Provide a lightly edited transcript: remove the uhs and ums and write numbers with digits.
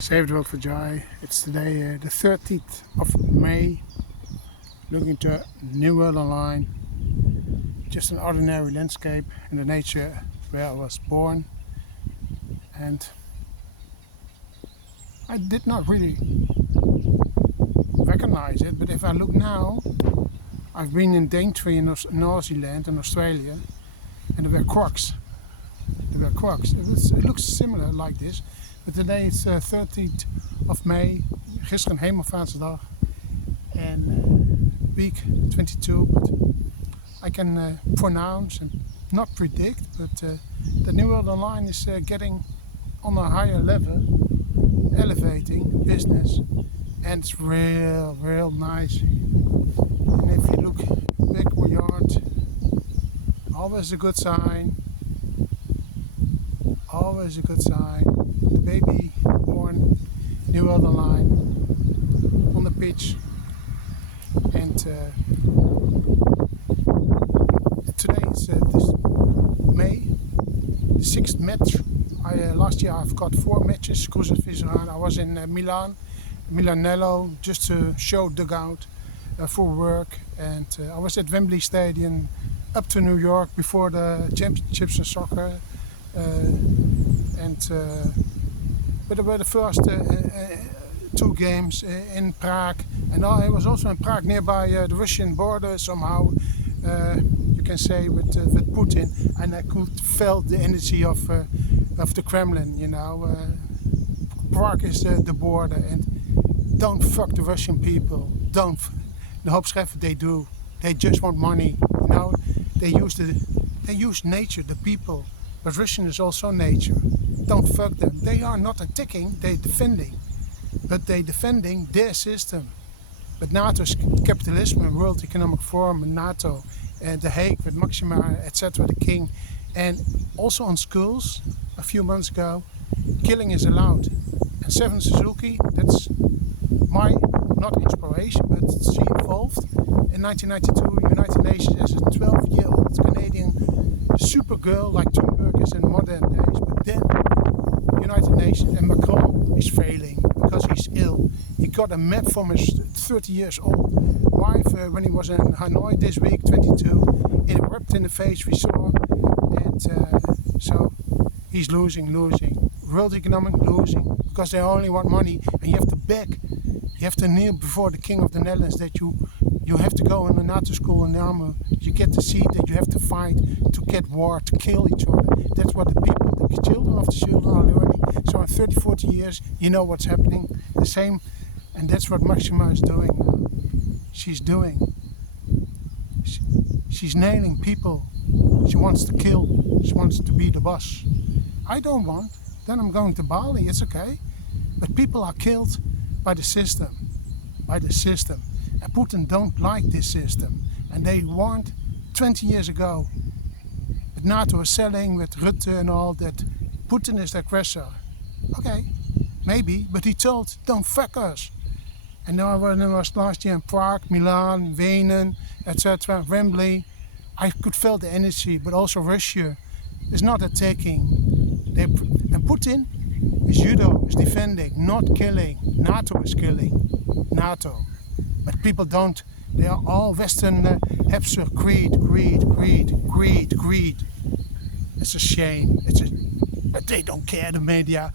Save the world for joy. It's today the 13th of May. Looking to a new world online. Just an ordinary landscape in the nature where I was born. And I did not really recognize it, but if I look now, I've been in Daintree in New Zealand and Australia, and there were crocs. It looks similar like this. But today it's 13th of May, gisteren Hemelvaartsdag and week 22. But I can pronounce and not predict, but the New World Online is getting on a higher level, elevating business, and it's real nice. And if you look backward, always a good sign. Always a good sign. The baby born, New World Online, on the pitch. And today is this May, the 6th match. Last year I've got 4 matches, I was in Milanello, just to show dugout for work. And I was at Wembley Stadium up to New York before the championships in soccer. But there were the first 2 games in Prague, and I was also in Prague, nearby the Russian border somehow, you can say, with Putin, and I could feel the energy of the Kremlin, you know. Prague is the border, and don't fuck the Russian people. Don't. The hoopscheffer they do. They just want money. You know, they use nature, the people. But Russian is also nature. Don't fuck them. They are not attacking, they're defending. But they're defending their system. But NATO's capitalism and World Economic Forum and NATO and The Hague with Maxima, etc., the king. And also on schools, a few months ago, killing is allowed. And Seven Suzuki, that's my, not inspiration, but she evolved in 1992, United Nations, as a 12-year-old Canadian supergirl like Thunberg is in modern days. But then United Nations and Macron is failing because he's ill. He got a map from his 30 years old wife when he was in Hanoi this week, 22. It ripped in the face, we saw. And so he's losing. World Economic losing because they only want money, and you have to beg. You have to kneel before the King of the Netherlands that you have to go in the NATO school in the army. You get to see that you have to fight, to get war, to kill each other. That's what the people, the children of the children are learning. So in 30, 40 years, you know what's happening. The same, and that's what Maxima is doing now. She's doing. She's nailing people. She wants to kill. She wants to be the boss. I don't want. Then I'm going to Bali, it's okay. But people are killed by the system. And Putin don't like this system. And they warned 20 years ago that NATO is selling with Rutte and all that Putin is the aggressor. Okay, maybe, but he told, don't fuck us. And now when I was last year in Prague, Milan, Wenen, etc., Wembley, I could feel the energy, but also Russia is not attacking. And Putin is judo, is defending, not killing. NATO is killing. NATO. But people don't. They are all Western hebzucht, greed. It's a shame. But they don't care, the media.